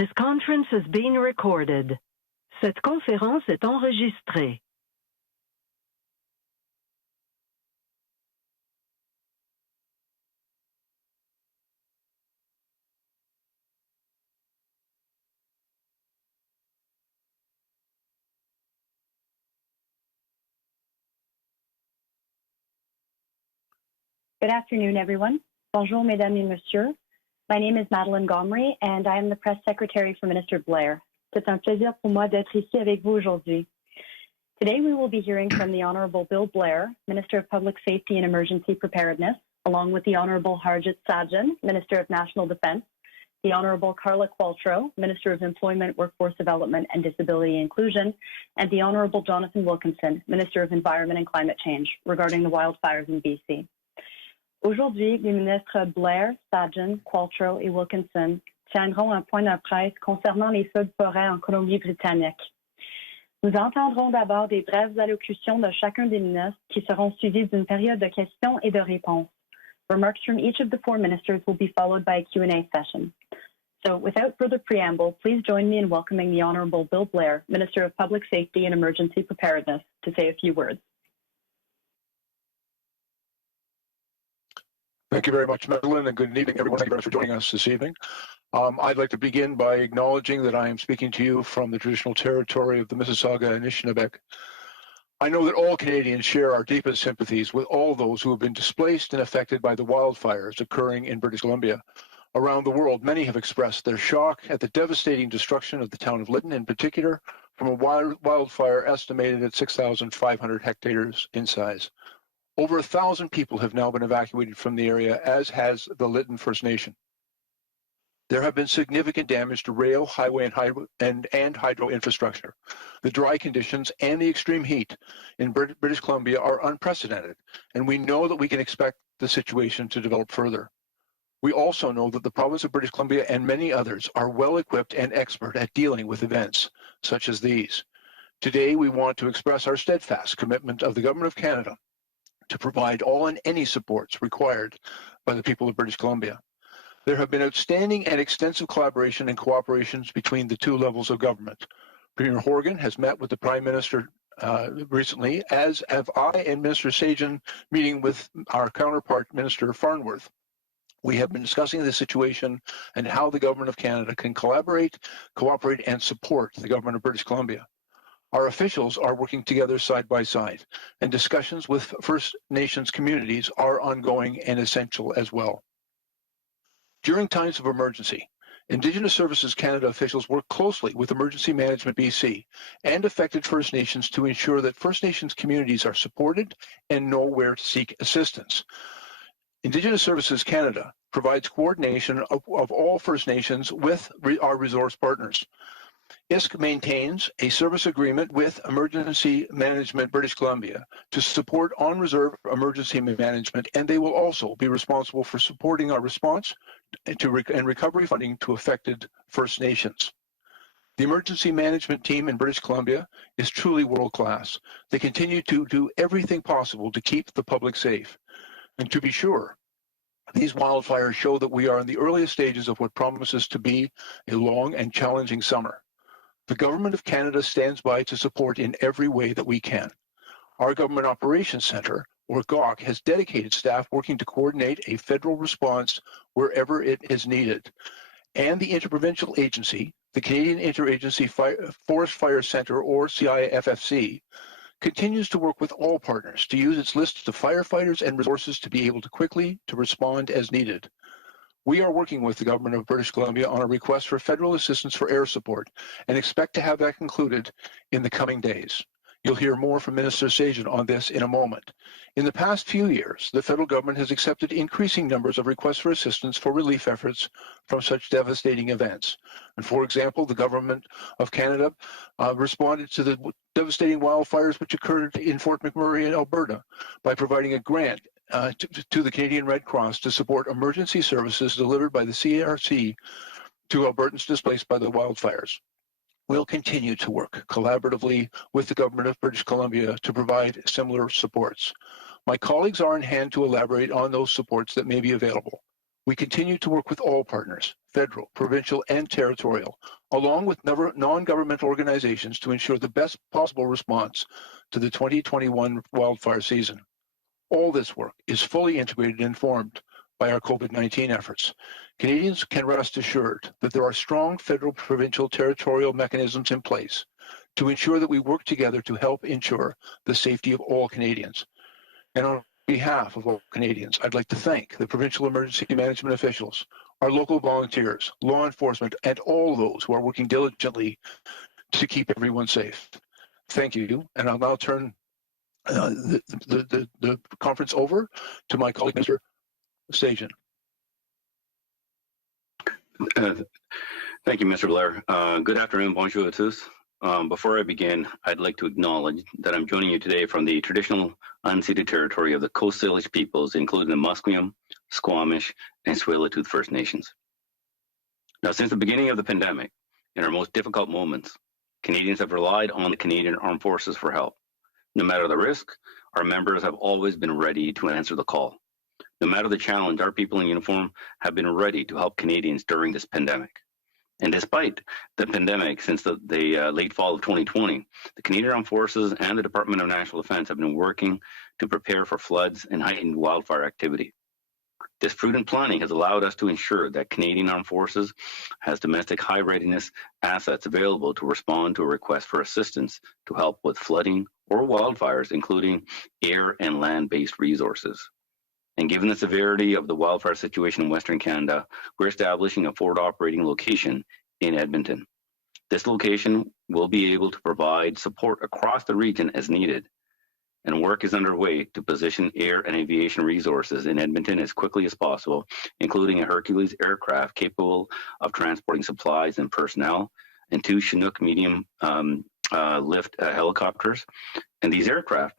This conference is being recorded. Cette conférence est enregistrée. Good afternoon, everyone. Bonjour, mesdames et messieurs. My name is Madeleine Gomery, and I am the press secretary for Minister Blair. C'est un plaisir pour moi d'être ici avec vous aujourd'hui. Today, we will be hearing from the Honorable Bill Blair, Minister of Public Safety and Emergency Preparedness, along with the Honorable Harjit Sajjan, Minister of National Defense, the Honorable Carla Qualtrough, Minister of Employment, Workforce Development and Disability Inclusion, and the Honorable Jonathan Wilkinson, Minister of Environment and Climate Change, regarding the wildfires in BC. Aujourd'hui, les ministres Blair, Sajjan, Qualtrough et Wilkinson tiendront un point de presse concernant les feux de forêt en Colombie-Britannique. Nous entendrons d'abord des brèves allocutions de chacun des ministres qui seront suivies d'une période de questions et de réponses. Remarks from each of the four ministers will be followed by a Q&A session. So without further preamble, please join me in welcoming the Honorable Bill Blair, Minister of Public Safety and Emergency Preparedness, to say a few words. Thank you very much, Madeleine, and good evening, everyone. Thank you very much for joining us this evening. I'd like to begin by acknowledging that I am speaking to you from the traditional territory of the Mississauga and Anishinaabe. I know that all Canadians share our deepest sympathies with all those who have been displaced and affected by the wildfires occurring in British Columbia. Around the world, many have expressed their shock at the devastating destruction of the town of Lytton, in particular, from a wildfire estimated at 6,500 hectares in size. Over 1,000 people have now been evacuated from the area, as has the Lytton First Nation. There have been significant damage to rail, highway, and hydro infrastructure. The dry conditions and the extreme heat in British Columbia are unprecedented, and we know that we can expect the situation to develop further. We also know that the province of British Columbia and many others are well equipped and expert at dealing with events such as these. Today, we want to express our steadfast commitment of the Government of Canada to provide all and any supports required by the people of British Columbia. There have been outstanding and extensive collaboration and cooperations between the two levels of government. Premier Horgan has met with the Prime Minister recently, as have I and Minister Sajjan meeting with our counterpart, Minister Farnworth. We have been discussing the situation and how the Government of Canada can collaborate, cooperate, and support the Government of British Columbia. Our officials are working together side by side, and discussions with First Nations communities are ongoing and essential as well. During times of emergency, Indigenous Services Canada officials work closely with Emergency Management BC and affected First Nations to ensure that First Nations communities are supported and know where to seek assistance. Indigenous Services Canada provides coordination of all First Nations with our resource partners. ISC maintains a service agreement with Emergency Management British Columbia to support on-reserve emergency management, and they will also be responsible for supporting our response and recovery funding to affected First Nations. The emergency management team in British Columbia is truly world-class. They continue to do everything possible to keep the public safe. And to be sure, these wildfires show that we are in the earliest stages of what promises to be a long and challenging summer. The Government of Canada stands by to support in every way that we can. Our Government Operations Centre, or GOC, has dedicated staff working to coordinate a federal response wherever it is needed. And the Interprovincial Agency, the Canadian Interagency Forest Fire Centre, or CIFFC, continues to work with all partners to use its list of firefighters and resources to be able to quickly respond as needed. We are working with the Government of British Columbia on a request for federal assistance for air support and expect to have that concluded in the coming days. You'll hear more from Minister Sajjan on this in a moment. In the past few years, the federal government has accepted increasing numbers of requests for assistance for relief efforts from such devastating events. And for example, the Government of Canada responded to the devastating wildfires which occurred in Fort McMurray in Alberta by providing a grant to the Canadian Red Cross to support emergency services delivered by the CRC to Albertans displaced by the wildfires. We'll continue to work collaboratively with the Government of British Columbia to provide similar supports. My colleagues are on hand to elaborate on those supports that may be available. We continue to work with all partners, federal, provincial, and territorial, along with non-governmental organizations to ensure the best possible response to the 2021 wildfire season. All this work is fully integrated and informed by our COVID-19 efforts. Canadians can rest assured that there are strong federal, provincial, territorial mechanisms in place to ensure that we work together to help ensure the safety of all Canadians. And on behalf of all Canadians, I'd like to thank the provincial emergency management officials, our local volunteers, law enforcement, and all those who are working diligently to keep everyone safe. Thank you, and I'll now turn the conference over to my colleague, Mr. Sajjan. Thank you, Mr. Blair. Good afternoon, bonjour à tous. Before I begin, I'd like to acknowledge that I'm joining you today from the traditional unceded territory of the Coast Salish peoples, including the Musqueam, Squamish, and Tsleil-Waututh First Nations. Now, since the beginning of the pandemic, in our most difficult moments, Canadians have relied on the Canadian Armed Forces for help. No matter the risk, our members have always been ready to answer the call. No matter the challenge, our people in uniform have been ready to help Canadians during this pandemic. And despite the pandemic since the late fall of 2020, the Canadian Armed Forces and the Department of National Defence have been working to prepare for floods and heightened wildfire activity. This prudent planning has allowed us to ensure that Canadian Armed Forces has domestic high readiness assets available to respond to a request for assistance to help with flooding or wildfires, including air and land-based resources. And given the severity of the wildfire situation in Western Canada, we're establishing a forward operating location in Edmonton. This location will be able to provide support across the region as needed. And work is underway to position air and aviation resources in Edmonton as quickly as possible, including a Hercules aircraft capable of transporting supplies and personnel, and 2 Chinook medium lift helicopters. And these aircraft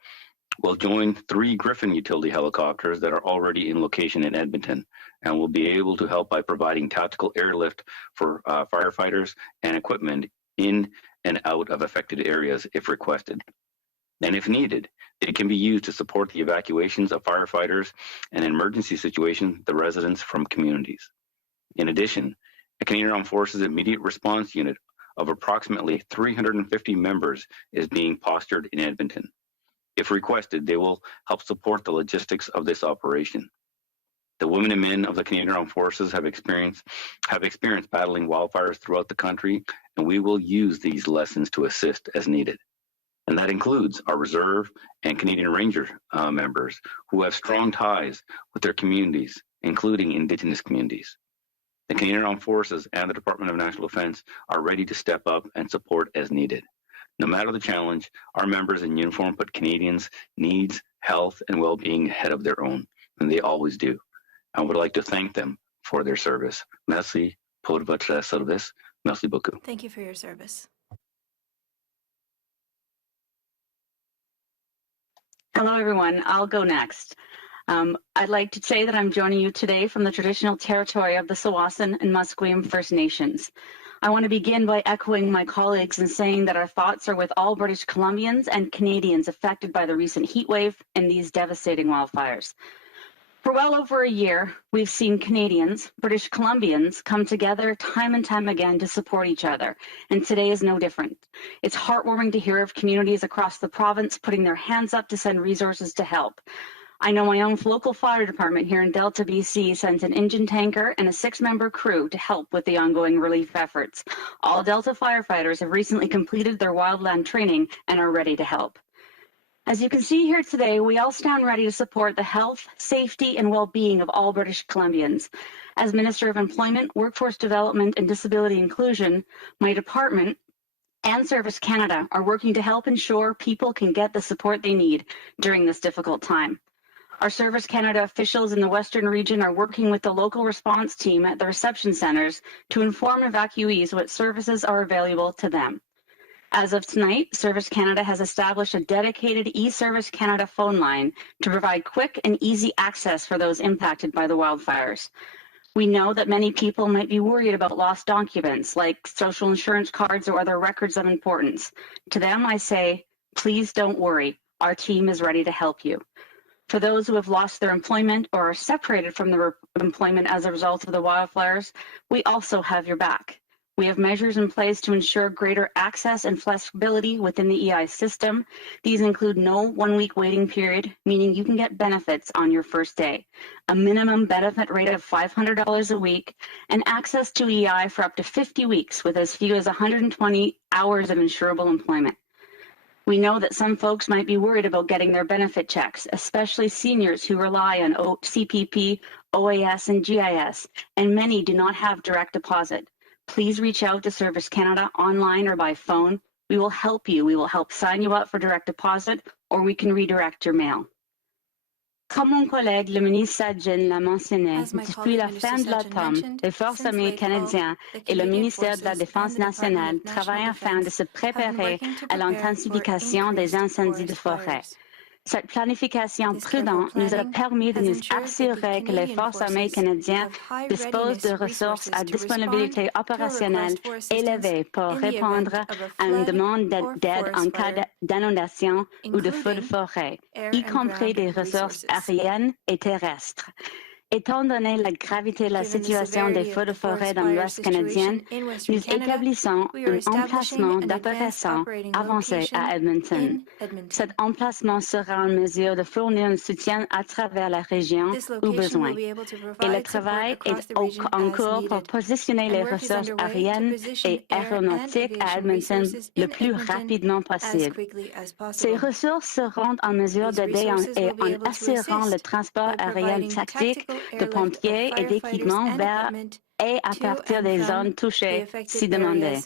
will join 3 Griffin utility helicopters that are already in location in Edmonton, and will be able to help by providing tactical airlift for firefighters and equipment in and out of affected areas if requested. And if needed, it can be used to support the evacuations of firefighters and in emergency situations, the residents from communities. In addition, a Canadian Armed Forces Immediate Response Unit of approximately 350 members is being postured in Edmonton. If requested, they will help support the logistics of this operation. The women and men of the Canadian Armed Forces have experienced battling wildfires throughout the country, and we will use these lessons to assist as needed. And that includes our Reserve and Canadian Ranger members who have strong ties with their communities, including Indigenous communities. The Canadian Armed Forces and the Department of National Defence are ready to step up and support as needed. No matter the challenge, our members in uniform put Canadians' needs, health, and well-being ahead of their own, and they always do. I would like to thank them for their service. Merci pour votre service. Merci beaucoup. Thank you for your service. Hello, everyone. I'll go next. I'd like to say that I'm joining you today from the traditional territory of the Tsawwassen and Musqueam First Nations. I want to begin by echoing my colleagues and saying that our thoughts are with all British Columbians and Canadians affected by the recent heat wave and these devastating wildfires. For well over a year, we've seen Canadians, British Columbians, come together time and time again to support each other, and today is no different. It's heartwarming to hear of communities across the province putting their hands up to send resources to help. I know my own local fire department here in Delta, BC sent an engine tanker and a 6-member crew to help with the ongoing relief efforts. All Delta firefighters have recently completed their wildland training and are ready to help. As you can see here today, we all stand ready to support the health, safety, and well-being of all British Columbians. As Minister of Employment, Workforce Development, and Disability Inclusion, my department and Service Canada are working to help ensure people can get the support they need during this difficult time. Our Service Canada officials in the Western region are working with the local response team at the reception centres to inform evacuees what services are available to them. As of tonight, Service Canada has established a dedicated eService Canada phone line to provide quick and easy access for those impacted by the wildfires. We know that many people might be worried about lost documents like social insurance cards or other records of importance. To them, I say, please don't worry. Our team is ready to help you. For those who have lost their employment or are separated from their employment as a result of the wildfires, we also have your back. We have measures in place to ensure greater access and flexibility within the EI system. These include no 1 week waiting period, meaning you can get benefits on your first day, a minimum benefit rate of $500 a week, and access to EI for up to 50 weeks with as few as 120 hours of insurable employment. We know that some folks might be worried about getting their benefit checks, especially seniors who rely on CPP, OAS, and GIS, and many do not have direct deposit. Please reach out to Service Canada online or by phone. We will help you. We will help sign you up for direct deposit, or we can redirect your mail. Comme mon collègue, le ministre Sajjan, l'a mentionné, depuis la fin de l'automne, les Forces armées canadiennes et le ministère de la Défense nationale travaillent afin de se préparer à l'intensification des incendies de forêt. Cette planification prudente nous a permis de nous assurer que les Forces armées canadiennes disposent de ressources à disponibilité opérationnelle élevée pour répondre à une demande d'aide en cas d'inondation ou de feu de forêt, y compris des ressources aériennes et terrestres. Étant donné la gravité de la situation des feux de forêt dans l'Ouest canadien, nous établissons un emplacement d'opération avancé à Edmonton. Cet emplacement sera en mesure de fournir un soutien à travers la région au besoin. Et le travail est en cours pour positionner les ressources aériennes et aéronautiques à Edmonton le plus rapidement possible. Ces ressources seront en mesure d'aider en assurant le transport aérien tactique de pompiers et d'équipements vers et à partir des zones touchées si demandé.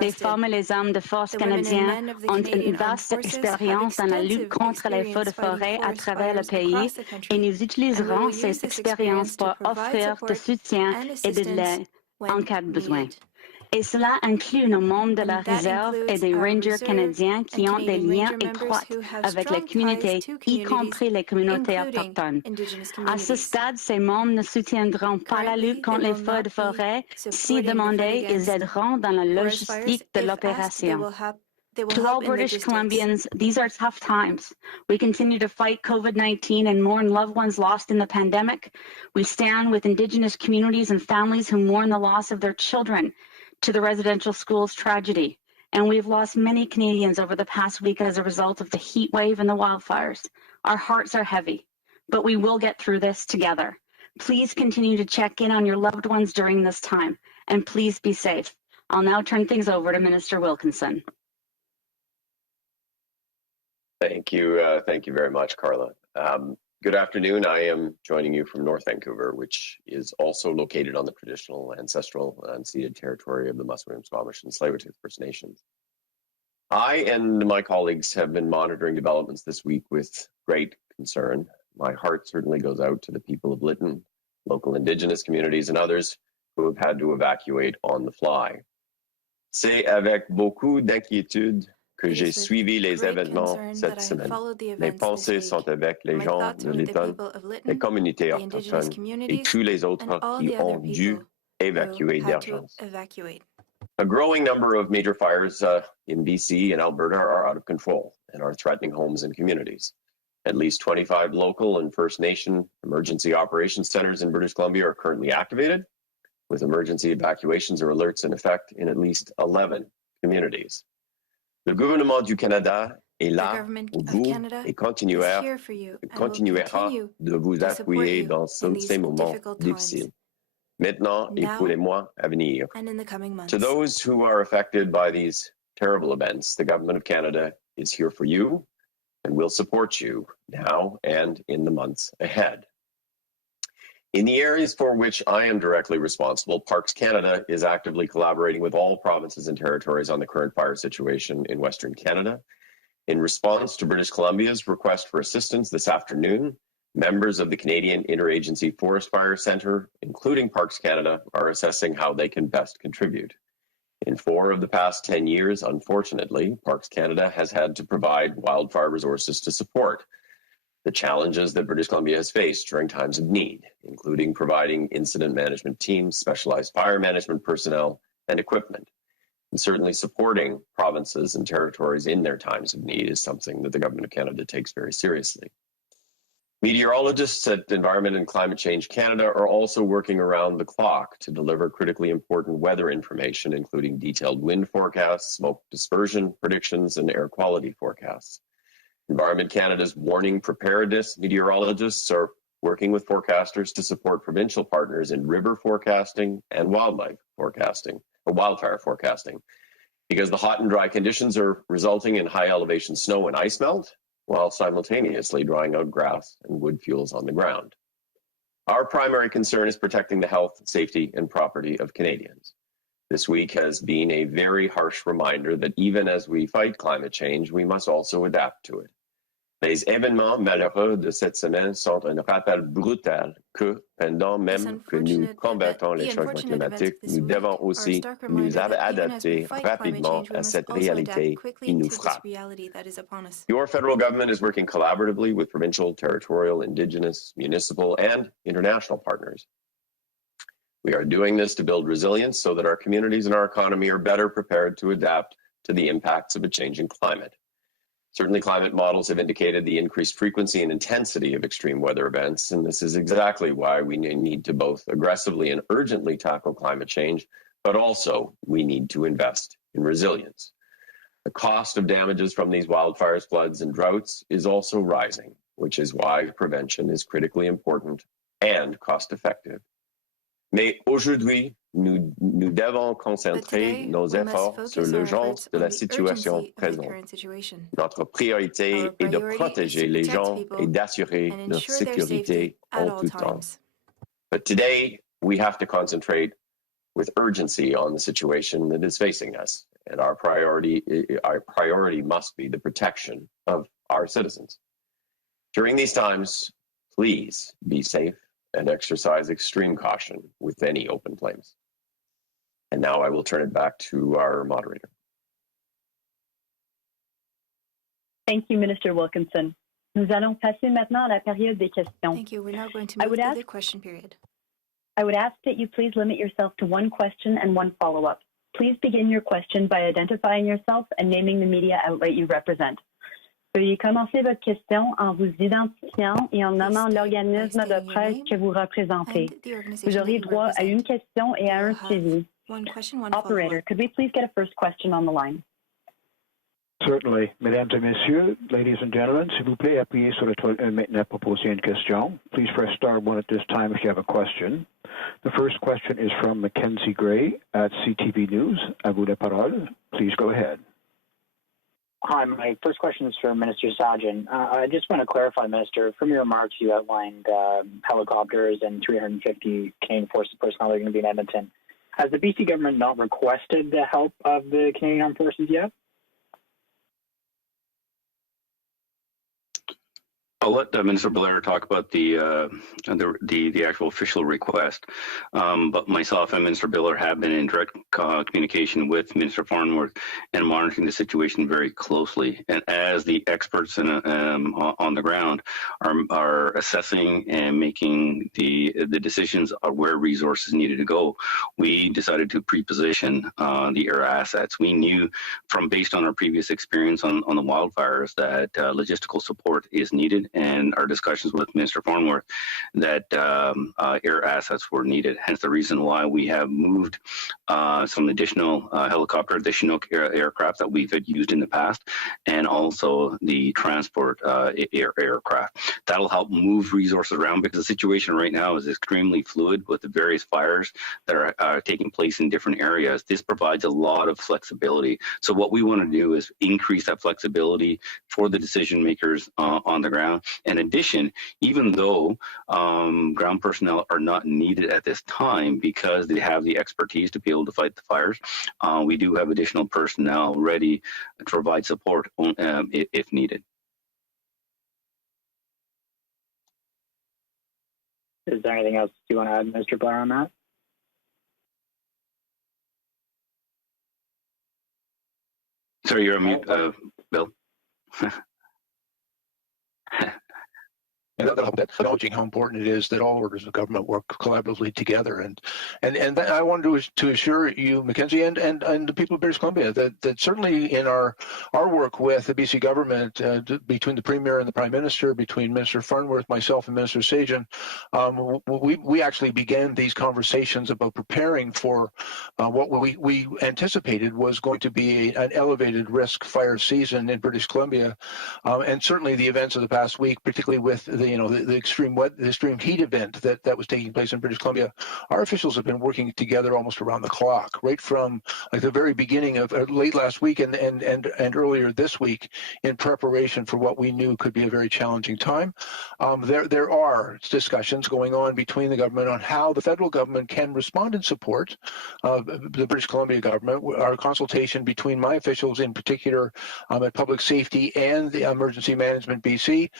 Les femmes et les hommes de force canadiens ont une vaste expérience dans la lutte contre les feux de forêt à travers le pays et nous utiliserons ces expériences pour offrir de soutien et de l'aide en cas de besoin. Et cela inclut nos membres de la réserve et des rangers canadiens qui ont des liens étroits avec les communautés, y compris les communautés autochtones. À ce stade, ces membres ne soutiendront pas la lutte contre les feux de forêt. Si demandé, ils aideront dans la logistique de l'opération. To all British Columbians, these are tough times. We continue to fight COVID-19 and mourn loved ones lost in the pandemic. We stand with Indigenous communities and families who mourn the loss of their children to the residential schools tragedy. And we've lost many Canadians over the past week as a result of the heat wave and the wildfires. Our hearts are heavy, but we will get through this together. Please continue to check in on your loved ones during this time, and please be safe. I'll now turn things over to Minister Wilkinson. Thank you very much, Carla. Good afternoon. I am joining you from North Vancouver, which is also located on the traditional, ancestral, unceded territory of the Musqueam, Squamish, and Tsleil-Waututh First Nations. I and my colleagues have been monitoring developments this week with great concern. My heart certainly goes out to the people of Lytton, local Indigenous communities, and others who have had to evacuate on the fly. C'est avec beaucoup d'inquiétude que j'ai suivi les événements cette semaine. Mes pensées sont avec les gens de Lytton, les communautés autochtones et tous les autres qui ont dû évacuer d'urgence. A growing number of major fires in BC and Alberta are out of control and are threatening homes and communities. At least 25 local and First Nation emergency operations centers in British Columbia are currently activated, with emergency evacuations or alerts in effect in at least 11 communities. Le gouvernement du Canada est là pour vous et continuera de vous appuyer dans ces moments difficiles, maintenant et pour les mois à venir. To those who are affected by these terrible events, the Government of Canada is here for you and will support you now and in the months ahead. In the areas for which I am directly responsible, Parks Canada is actively collaborating with all provinces and territories on the current fire situation in Western Canada. In response to British Columbia's request for assistance this afternoon, members of the Canadian Interagency Forest Fire Centre, including Parks Canada, are assessing how they can best contribute. In 4 of the past 10 years, unfortunately, Parks Canada has had to provide wildfire resources to support the challenges that British Columbia has faced during times of need, including providing incident management teams, specialized fire management personnel, and equipment. And certainly supporting provinces and territories in their times of need is something that the Government of Canada takes very seriously. Meteorologists at Environment and Climate Change Canada are also working around the clock to deliver critically important weather information, including detailed wind forecasts, smoke dispersion predictions, and air quality forecasts. Environment Canada's warning preparedness meteorologists are working with forecasters to support provincial partners in river forecasting and wildfire forecasting, because the hot and dry conditions are resulting in high elevation snow and ice melt, while simultaneously drying out grass and wood fuels on the ground. Our primary concern is protecting the health, safety, and property of Canadians. This week has been a very harsh reminder that even as we fight climate change, we must also adapt to it. Les événements malheureux de cette semaine sont un rappel brutal que, pendant même que nous combattons les changements climatiques, nous devons aussi nous adapter rapidement à cette réalité qui nous frappe. Your federal government is working collaboratively with provincial, territorial, Indigenous, municipal, and international partners. We are doing this to build resilience so that our communities and our economy are better prepared to adapt to the impacts of a changing climate. Certainly, climate models have indicated the increased frequency and intensity of extreme weather events, and this is exactly why we need to both aggressively and urgently tackle climate change, but also we need to invest in resilience. The cost of damages from these wildfires, floods, and droughts is also rising, which is why prevention is critically important and cost-effective. Mais aujourd'hui, nous devons concentrer nos efforts sur l'urgence de la situation présente. Notre priorité est de protéger les gens et d'assurer leur sécurité en tout temps. But today, we have to concentrate with urgency on the situation that is facing us, and our priority must be the protection of our citizens. During these times, please be safe and exercise extreme caution with any open flames. And now I will turn it back to our moderator. Thank you, Minister Wilkinson. Nous allons passer maintenant à la période des questions. Thank you. We're now going to move to the question period. I would ask that you please limit yourself to one question and one follow-up. Please begin your question by identifying yourself and naming the media outlet you represent. Veuillez commencer votre question en vous identifiant et en nommant l'organisme de presse que vous représentez. Vous aurez droit à une question et à un suivi. Operator, could we please get a first question on the line? Certainly. Mesdames et messieurs, ladies and gentlemen, s'il vous plaît, appuyez sur l'étoile maintenant pour poser une question. Please press star one at this time if you have a question. The first question is from Mackenzie Gray at CTV News. À vous la parole. Please go ahead. Hi, my first question is for Minister Sajjan. I just want to clarify, Minister, from your remarks, you outlined helicopters and 350 Canadian Forces personnel that are going to be in Edmonton. Has the BC government not requested the help of the Canadian Armed Forces yet? I'll let Minister Blair talk about the actual official request. But myself and Minister Blair have been in direct communication with Minister Farnworth and monitoring the situation very closely. And as the experts on the ground are assessing and making the decisions of where resources needed to go, we decided to pre-position the air assets. We knew based on our previous experience on the wildfires that logistical support is needed, and our discussions with Minister Farnworth that air assets were needed. Hence the reason why we have moved some additional helicopter, the Chinook aircraft that we've used in the past, and also the transport aircraft. That'll help move resources around because the situation right now is extremely fluid with the various fires that are taking place in different areas. This provides a lot of flexibility. So what we want to do is increase that flexibility for the decision makers on the ground. In addition, even though ground personnel are not needed at this time because they have the expertise to be able to fight the fires, we do have additional personnel ready to provide support if needed. Is there anything else you want to add, Mr. Blair, on that? Sorry, you're on mute, Bill. And acknowledging how important it is that all orders of government work collaboratively together. And that I wanted to assure you, Mackenzie, and the people of British Columbia that certainly in our work with the BC government, between the Premier and the Prime Minister, between Minister Farnworth, myself, and Minister Sajjan, we actually began these conversations about preparing for what we anticipated was going to be an elevated risk fire season in British Columbia, and certainly the events of the past week, particularly with the extreme heat event that was taking place in British Columbia. Our officials have been working together almost around the clock, right from like the very beginning of late last week and earlier this week, in preparation for what we knew could be a very challenging time. There are discussions going on between the government on how the federal government can respond and support the British Columbia government. Our consultation between my officials, in particular at Public Safety and the Emergency Management BC,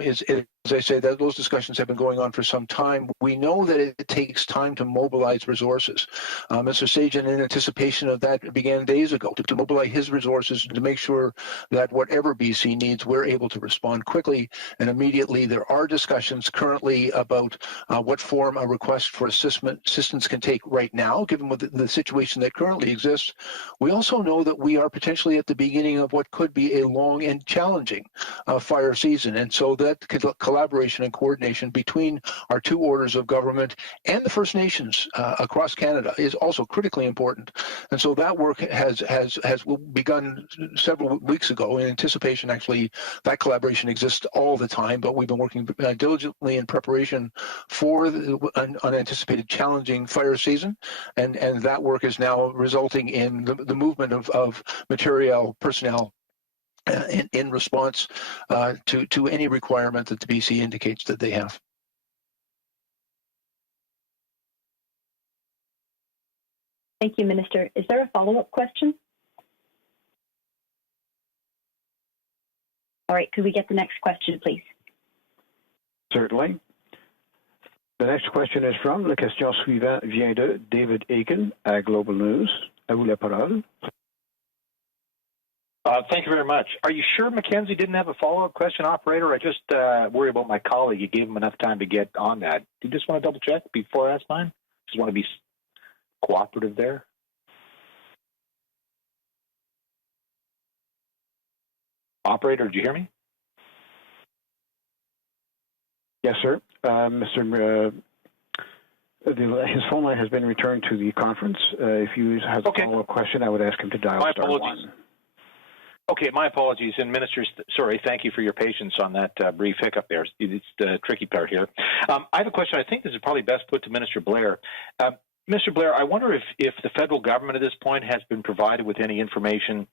is as I say, that those discussions have been going on for some time. We know that it takes time to mobilize resources. Mr. Sajjan, in anticipation of that, began days ago to mobilize his resources to make sure that whatever BC needs, we're able to respond quickly and immediately. There are discussions currently about what form a request for assistance can take right now, given the situation that currently exists. We also know that we are potentially at the beginning of what could be a long and challenging fire season, and so that collaboration and coordination between our two orders of government and the First Nations across Canada is also critically important. And so that work has begun several weeks ago in anticipation. Actually, that collaboration exists all the time, but we've been working diligently in preparation for an unanticipated challenging fire season, and that work is now resulting in the movement of material, personnel, in response to any requirement that the BC indicates that they have. Thank you, Minister. Is there a follow-up question? All right, could we get the next question, please? Certainly. The next question is from la question suivante vient de David Aiken à Global News. À vous la parole. Thank you very much. Are you sure Mackenzie didn't have a follow-up question, operator? I just worry about my colleague. You gave him enough time to get on that. Do you just want to double-check before I ask mine? Just want to be cooperative there. Operator, did you hear me? Yes, sir. His phone line has been returned to the conference. If you have a follow-up question, I would ask him to dial star 1. Okay, my apologies. And Minister, sorry, thank you for your patience on that brief hiccup there. It's the tricky part here. I have a question. I think this is probably best put to Minister Blair. Mr. Blair, I wonder if the federal government at this point has been provided with any information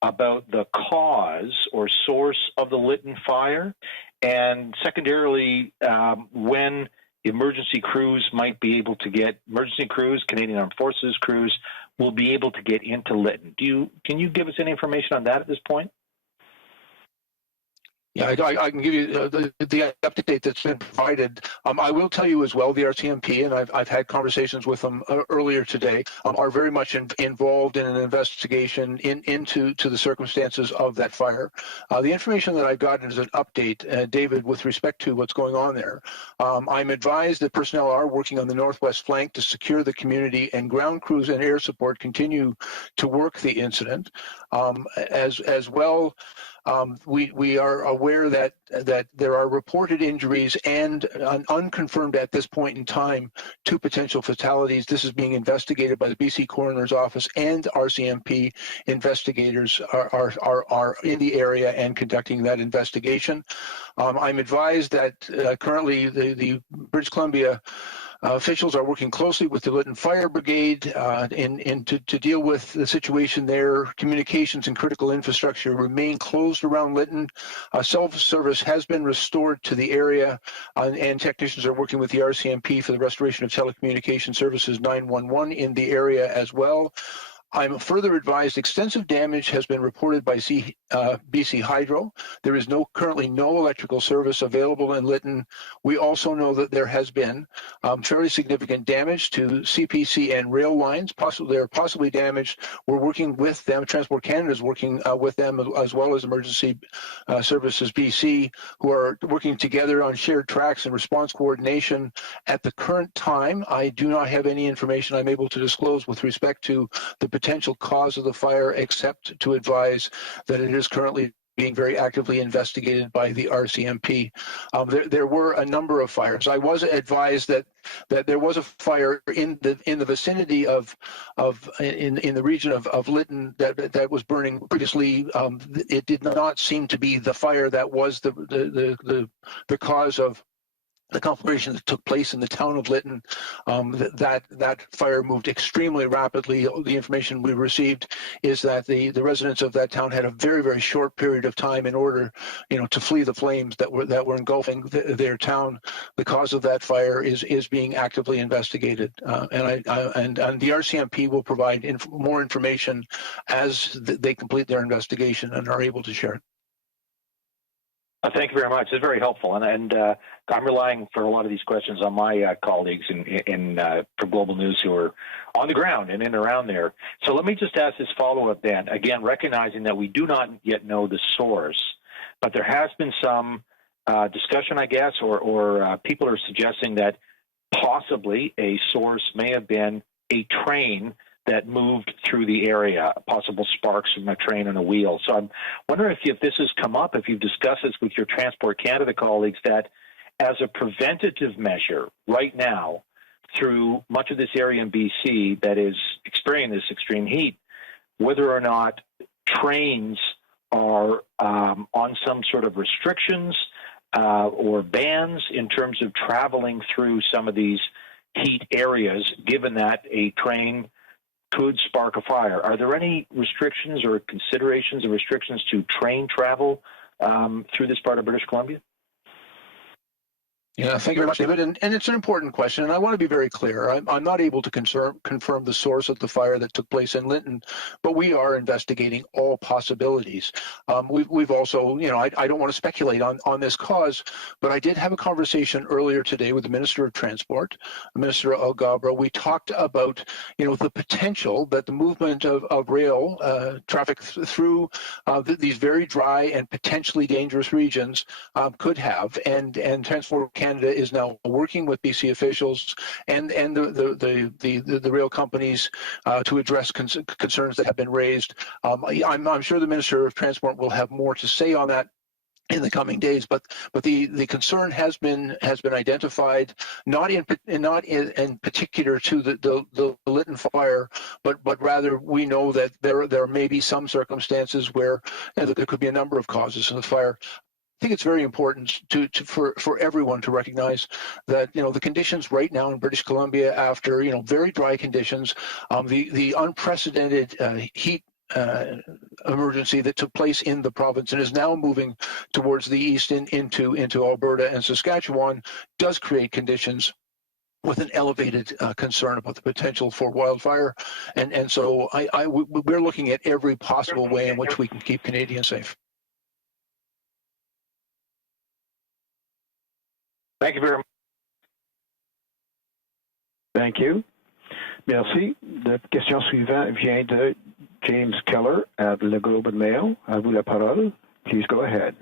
about the cause or source of the Lytton fire, and secondarily, when emergency crews might be able to get, emergency crews, Canadian Armed Forces crews, will be able to get into Lytton. Can you give us any information on that at this point? Yeah, I can give you the update that's been provided. I will tell you as well, the RCMP, and I've had conversations with them earlier today, are very much involved in an investigation into the circumstances of that fire. The information that I've gotten is an update, David, with respect to what's going on there. I'm advised that personnel are working on the northwest flank to secure the community, and ground crews and air support continue to work the incident. As well, we are aware that there are reported injuries and unconfirmed at this point in time 2 potential fatalities. This is being investigated by the BC Coroner's Office, and RCMP investigators are in the area and conducting that investigation. I'm advised that currently the British Columbia officials are working closely with the Lytton Fire Brigade to deal with the situation there. Communications and critical infrastructure remain closed around Lytton. Self-service has been restored to the area, and technicians are working with the RCMP for the restoration of telecommunication services 911 in the area as well. I'm further advised extensive damage has been reported by BC Hydro. There is currently no electrical service available in Lytton. We also know that there has been fairly significant damage to CPC and rail lines. They're possibly damaged. We're working with them. Transport Canada is working with them, as well as Emergency Services BC, who are working together on shared tracks and response coordination. At the current time, I do not have any information I'm able to disclose with respect to the potential cause of the fire, except to advise that it is currently being very actively investigated by the RCMP. There were a number of fires. I was advised that there was a fire in the vicinity of in the region of Lytton that was burning previously. It did not seem to be the fire that was the cause of the conflagration that took place in the town of Lytton. That fire moved extremely rapidly. The information we received is that the residents of that town had a very, very short period of time in order, to flee the flames that were engulfing their town. The cause of that fire is being actively investigated, and the RCMP will provide more information as they complete their investigation and are able to share it. Thank you very much. It's very helpful, and I'm relying for a lot of these questions on my colleagues for Global News who are on the ground and in and around there. So let me just ask this follow-up then, again, recognizing that we do not yet know the source, but there has been some discussion, I guess, or people are suggesting that possibly a source may have been a train that moved through the area, possible sparks from a train on a wheel. So I'm wondering if this has come up, if you've discussed this with your Transport Canada colleagues, that as a preventative measure right now through much of this area in BC that is experiencing this extreme heat, whether or not trains are on some sort of restrictions or bans in terms of traveling through some of these heat areas, given that a train could spark a fire. Are there any restrictions or considerations or restrictions to train travel through this part of British Columbia? Yeah, thank you very much, David. And it's an important question, and I want to be very clear. I'm not able to confirm the source of the fire that took place in Lytton, but we are investigating all possibilities. We've also, I don't want to speculate on this cause, but I did have a conversation earlier today with the Minister of Transport, Minister Alghabra. We talked about, the potential that the movement of rail traffic through these very dry and potentially dangerous regions could have, and Transport Canada is now working with BC officials and the rail companies to address concerns that have been raised. I'm sure the Minister of Transport will have more to say on that in the coming days, but the concern has been identified, not in particular to the Lytton fire, but rather we know that there may be some circumstances where there could be a number of causes of the fire. I think it's very important for everyone to recognize that the conditions right now in British Columbia, after very dry conditions, the unprecedented heat emergency that took place in the province and is now moving towards the east into Alberta and Saskatchewan, does create conditions with an elevated concern about the potential for wildfire, and so we're looking at every possible way in which we can keep Canadians safe. Thank you very much. Thank you. Merci. La question suivante vient de James Keller at Le Globe and Mail. À vous la parole. Please go ahead.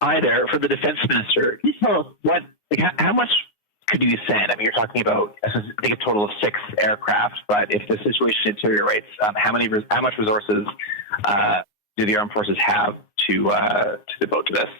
Hi there. For the Defense Minister, can you tell us how much could you send? I mean, you're talking about, I think, a total of 6 aircraft, but if the situation deteriorates, how much resources do the armed forces have to devote to this?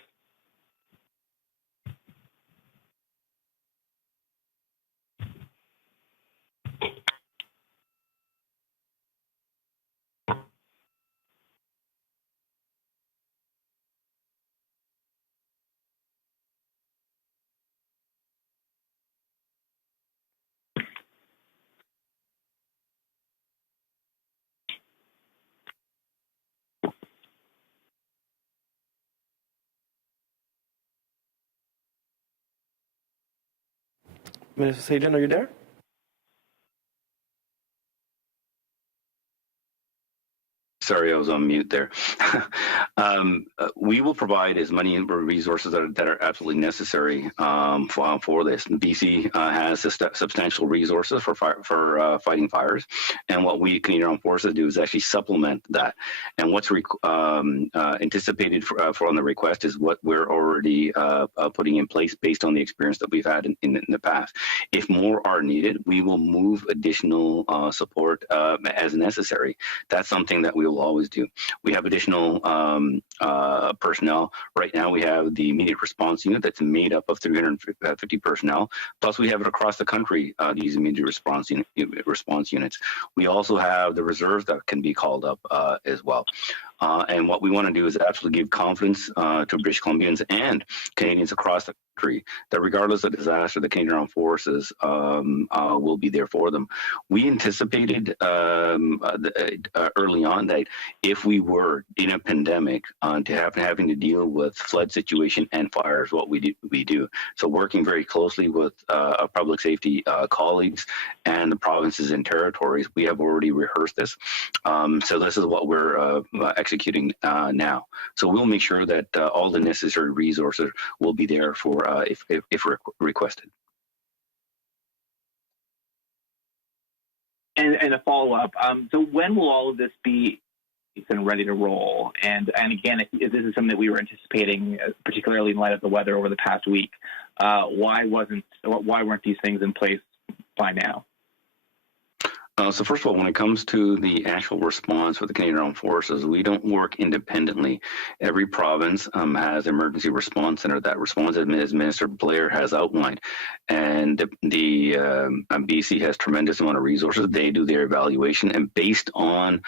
Minister Sajjan, are you there? Sorry, I was on mute there. We will provide as many resources that are absolutely necessary for this. BC has substantial resources for fighting fires, and what we Canadian Armed Forces do is actually supplement that. And what's anticipated for on the request is what we're already putting in place based on the experience that we've had in the past. If more are needed, we will move additional support as necessary. That's something that we will always do. We have additional personnel. Right now, we have the immediate response unit that's made up of 350 personnel. Plus, we have it across the country, these immediate response units. We also have the reserves that can be called up as well. And what we want to do is absolutely give confidence to British Columbians and Canadians across the country that regardless of disaster, the Canadian Armed Forces will be there for them. We anticipated early on that if we were in a pandemic to having to deal with flood situation and fires, what we do. So working very closely with our public safety colleagues and the provinces and territories, we have already rehearsed this. So this is what we're executing now. So we'll make sure that all the necessary resources will be there for if requested. And a follow-up. So when will all of this be ready to roll? And again, if this is something that we were anticipating, particularly in light of the weather over the past week, why weren't these things in place by now? So first of all, when it comes to the actual response with the Canadian Armed Forces, we don't work independently. Every province has an emergency response center that responds as Minister Blair has outlined. And the BC has tremendous amount of resources. They do their evaluation, and based on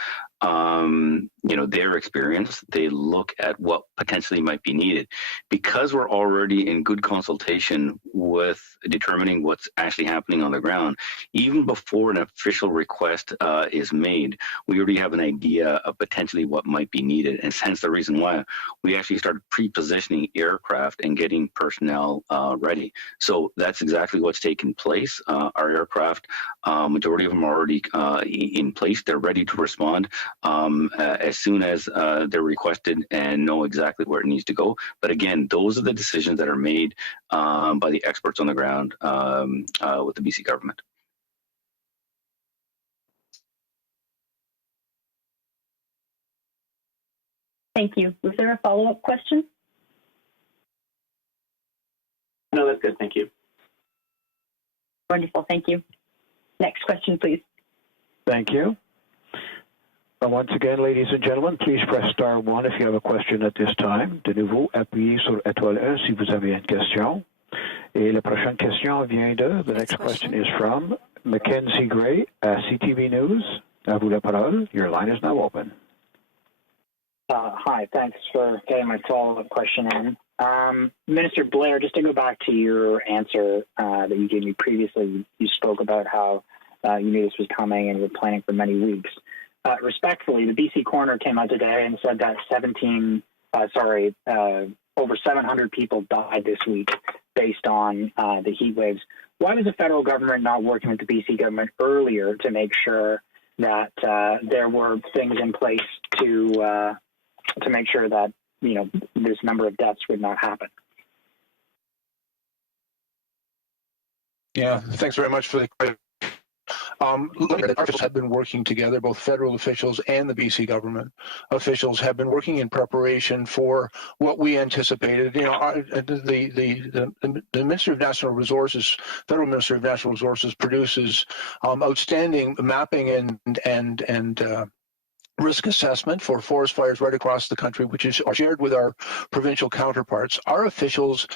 their experience, they look at what potentially might be needed. Because we're already in good consultation with determining what's actually happening on the ground, even before an official request is made, we already have an idea of potentially what might be needed. And hence the reason why we actually started pre-positioning aircraft and getting personnel ready. So that's exactly what's taken place. Our aircraft, majority of them are already in place. They're ready to respond as soon as they're requested and know exactly where it needs to go. But again, those are the decisions that are made by the experts on the ground with the BC government. Thank you. Was there a follow-up question? No, that's good. Thank you. Wonderful. Thank you. Next question, please. Thank you. Once again, ladies and gentlemen, please press star 1 if you have a question at this time. De nouveau, appuyez sur étoile 1 si vous avez une question. Et la prochaine question vient de, the next question is from Mackenzie Gray at CTV News. À vous la parole. Your line is now open. Hi, thanks for getting my follow-up question in. Minister Blair, just to go back to your answer that you gave me previously, you spoke about how you knew this was coming and you were planning for many weeks. Respectfully, the BC coroner came out today and said that over 700 people died this week based on the heat waves. Why was the federal government not working with the BC government earlier to make sure that there were things in place to make sure that this number of deaths would not happen? Yeah, thanks very much for the question. Our officials have been working together, both federal officials and the BC government officials have been working in preparation for what we anticipated. The Minister of Natural Resources, Federal Minister of Natural Resources, produces outstanding mapping and risk assessment for forest fires right across the country, which is shared with our provincial counterparts. Our officials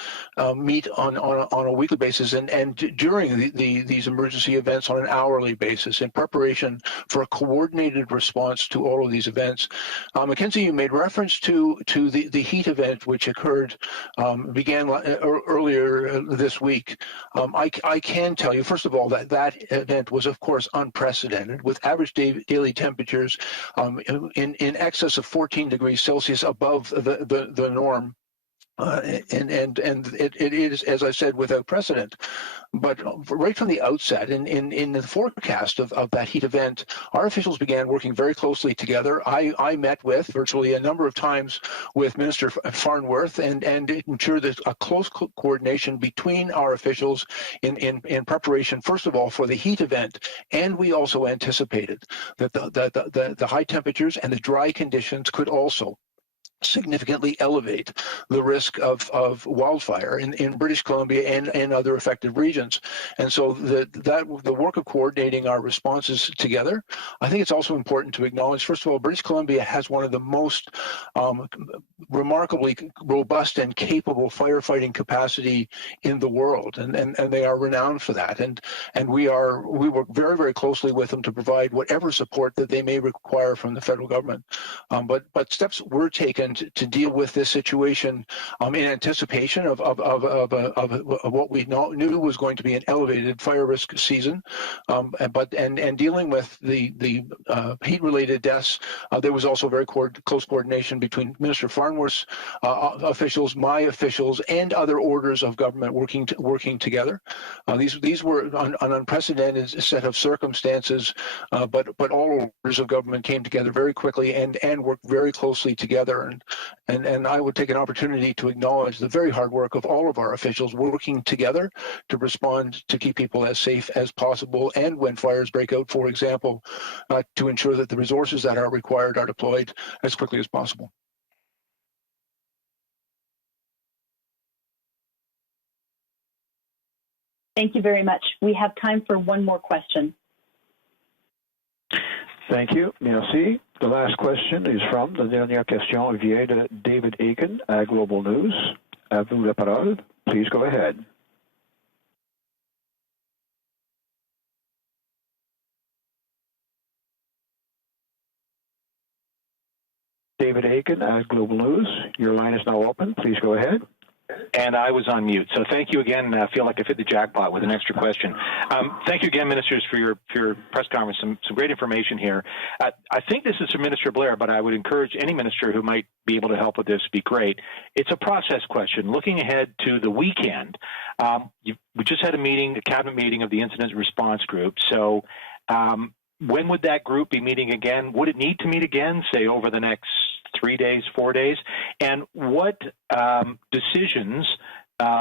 meet on a weekly basis and during these emergency events on an hourly basis in preparation for a coordinated response to all of these events. Mackenzie, you made reference to the heat event which began earlier this week. I can tell you, first of all, that event was, of course, unprecedented, with average daily temperatures in excess of 14 degrees Celsius above the norm. And it is, as I said, without precedent. But right from the outset, in the forecast of that heat event, our officials began working very closely together. I met with virtually a number of times with Minister Farnworth and ensured that a close coordination between our officials in preparation, first of all, for the heat event. And we also anticipated that the high temperatures and the dry conditions could also significantly elevate the risk of wildfire in British Columbia and other affected regions. And so the work of coordinating our responses together, I think it's also important to acknowledge, first of all, British Columbia has one of the most remarkably robust and capable firefighting capacity in the world, and they are renowned for that. And we work very, very closely with them to provide whatever support that they may require from the federal government. But steps were taken to deal with this situation in anticipation of what we knew was going to be an elevated fire risk season, and dealing with the heat-related deaths. There was also very close coordination between Minister Farnworth's officials, my officials, and other orders of government working together. These were an unprecedented set of circumstances, but all orders of government came together very quickly and worked very closely together. And I would take an opportunity to acknowledge the very hard work of all of our officials working together to respond to keep people as safe as possible, and when fires break out, for example, to ensure that the resources that are required are deployed as quickly as possible. Thank you very much. We have time for one more question. Thank you. Merci. The last question is from, la dernière question vient de David Aiken à Global News. À vous la parole. Please go ahead. David Aiken at Global News. Your line is now open. Please go ahead. And I was on mute. So thank you again. I feel like I've hit the jackpot with an extra question. Thank you again, ministers, for your press conference. Some great information here. I think this is for Minister Blair, but I would encourage any minister who might be able to help with this be great. It's a process question. Looking ahead to the weekend, we just had a cabinet meeting of the Incident Response Group. So when would that group be meeting again? Would it need to meet again, say, over the next 3 days, 4 days? And what decisions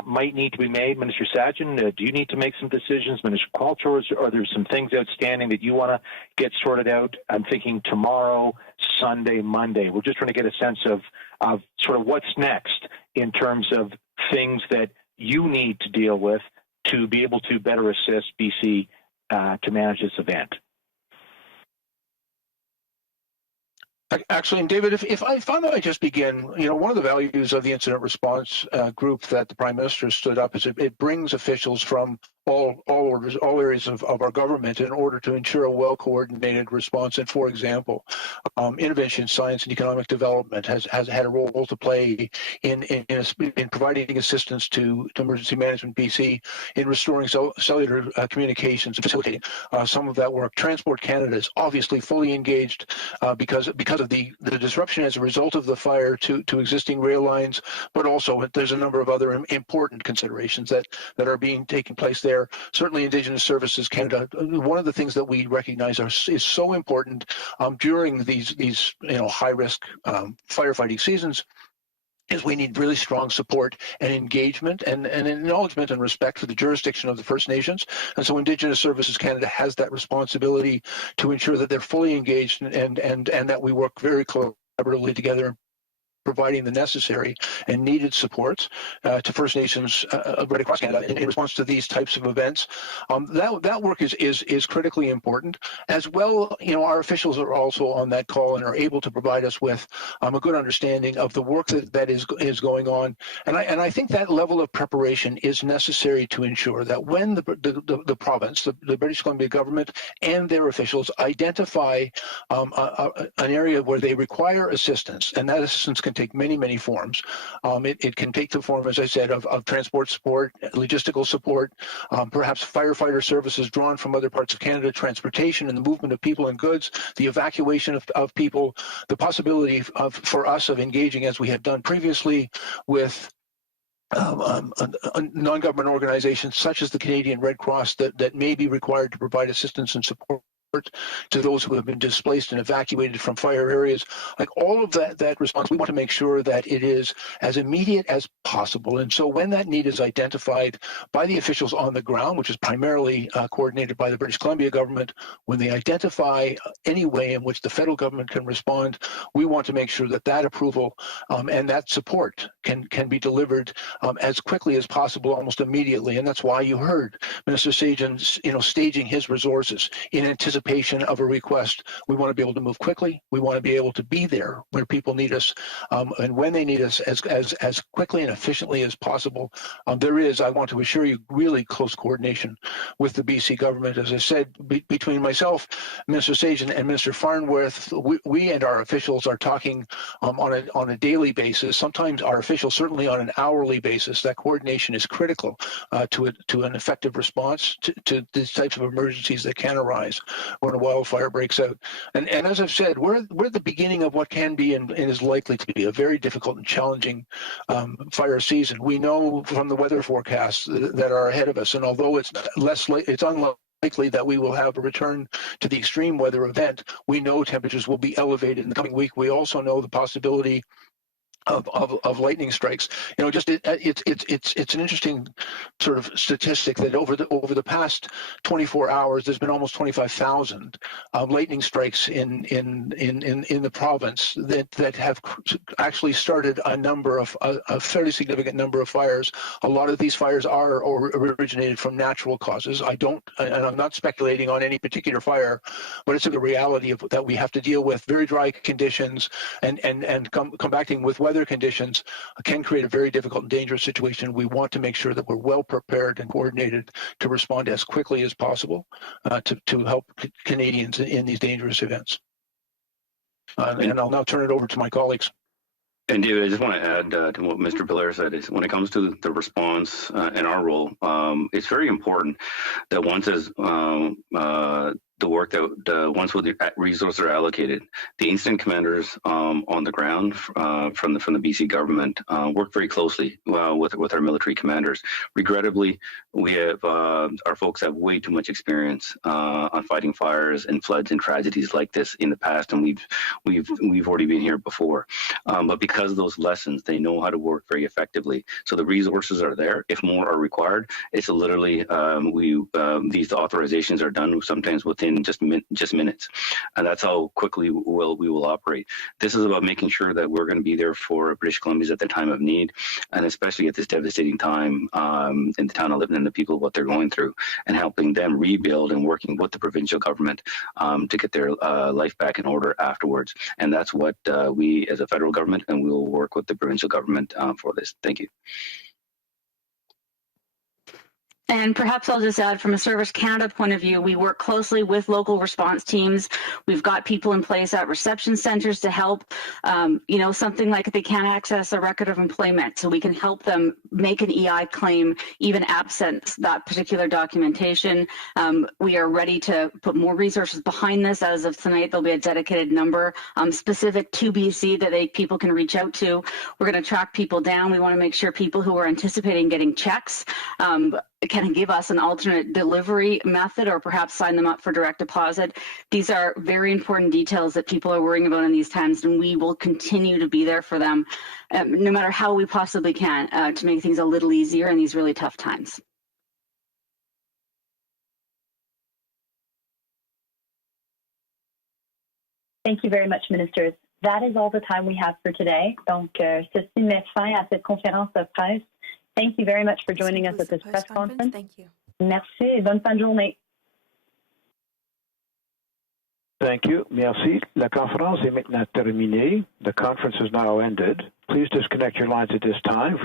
might need to be made? Minister Sajjan, do you need to make some decisions? Minister Qualtrough, are there some things outstanding that you want to get sorted out? I'm thinking tomorrow, Sunday, Monday. We're just trying to get a sense of sort of what's next in terms of things that you need to deal with to be able to better assist BC to manage this event. Actually, and David, if I might just begin, one of the values of the incident response group that the Prime Minister stood up is it brings officials from all areas of our government in order to ensure a well-coordinated response. And for example, innovation, science, and economic development has had a role to play in providing assistance to Emergency Management BC in restoring cellular communications and facilitating some of that work. Transport Canada is obviously fully engaged because of the disruption as a result of the fire to existing rail lines, but also there's a number of other important considerations that are being taken place there. Certainly Indigenous Services Canada, one of the things that we recognize is so important during these high-risk firefighting seasons is we need really strong support and engagement and acknowledgement and respect for the jurisdiction of the First Nations. And so Indigenous Services Canada has that responsibility to ensure that they're fully engaged and that we work very collaboratively together, providing the necessary and needed supports to First Nations right across Canada in response to these types of events. That work is critically important. As well, our officials are also on that call and are able to provide us with a good understanding of the work that is going on. And I think that level of preparation is necessary to ensure that when the province, the British Columbia government and their officials identify an area where they require assistance, and that assistance can take many forms. It can take the form, as I said, of transport support, logistical support, perhaps firefighter services drawn from other parts of Canada, transportation and the movement of people and goods, the evacuation of people, the possibility for us of engaging, as we had done previously, with non-government organizations such as the Canadian Red Cross that may be required to provide assistance and support to those who have been displaced and evacuated from fire areas. Like all of that response, we want to make sure that it is as immediate as possible. And so when that need is identified by the officials on the ground, which is primarily coordinated by the British Columbia government, when they identify any way in which the federal government can respond, we want to make sure that that approval and that support can be delivered as quickly as possible, almost immediately. And that's why you heard Minister Sajjan, staging his resources in anticipation of a request. We want to be able to move quickly. We want to be able to be there where people need us, and when they need us as quickly and efficiently as possible. There is, I want to assure you, really close coordination with the BC government. As I said, between myself, Minister Sajjan, and Minister Farnworth, we and our officials are talking on a daily basis. Sometimes our officials, certainly on an hourly basis. That coordination is critical to an effective response to these types of emergencies that can arise when a wildfire breaks out. And as I've said, we're at the beginning of what can be and is likely to be a very difficult and challenging fire season. We know from the weather forecasts that are ahead of us, and although it's unlikely that we will have a return to the extreme weather event, we know temperatures will be elevated in the coming week. We also know the possibility of lightning strikes. It's an interesting sort of statistic that over the past 24 hours, there's been almost 25,000 lightning strikes in the province that have actually started a fairly significant number of fires. A lot of these fires are originated from natural causes. And I'm not speculating on any particular fire, but it's the reality that we have to deal with very dry conditions and combating with weather conditions can create a very difficult and dangerous situation. We want to make sure that we're well prepared and coordinated to respond as quickly as possible to help Canadians in these dangerous events. And I'll now turn it over to my colleagues. And David, I just want to add to what Mr. Blair said, is when it comes to the response and our role, it's very important that once the work that once the resources are allocated, the incident commanders on the ground from the BC government work very closely with our military commanders. Regrettably, we have our folks have way too much experience on fighting fires and floods and tragedies like this in the past, and we've already been here before. But because of those lessons, they know how to work very effectively. So the resources are there. If more are required, it's literally these authorizations are done sometimes within just minutes, and that's how quickly we will operate. This is about making sure that we're going to be there for British Columbians at the time of need, and especially at this devastating time in the town of Lytton and the people, what they're going through, and helping them rebuild and working with the provincial government to get their life back in order afterwards. And that's what we as a federal government, and we will work with the provincial government for this. Thank you. And perhaps I'll just add, from a Service Canada point of view, we work closely with local response teams. We've got people in place at reception centers to help, something like they can't access a record of employment. So we can help them make an EI claim, even absent that particular documentation. We are ready to put more resources behind this. As of tonight, there'll be a dedicated number specific to BC that people can reach out to. We're going to track people down. We want to make sure people who are anticipating getting checks can give us an alternate delivery method, or perhaps sign them up for direct deposit. These are very important details that people are worrying about in these times, and we will continue to be there for them, no matter how we possibly can, to make things a little easier in these really tough times. Thank you very much, Ministers. That is all the time we have for today. Donc, ceci met fin à cette conférence de presse. Thank you very much for joining us at this press conference. Thank you. Merci et bonne fin de journée. Thank you. Merci. La conférence est maintenant terminée. The conference is now ended. Please disconnect your lines at this time.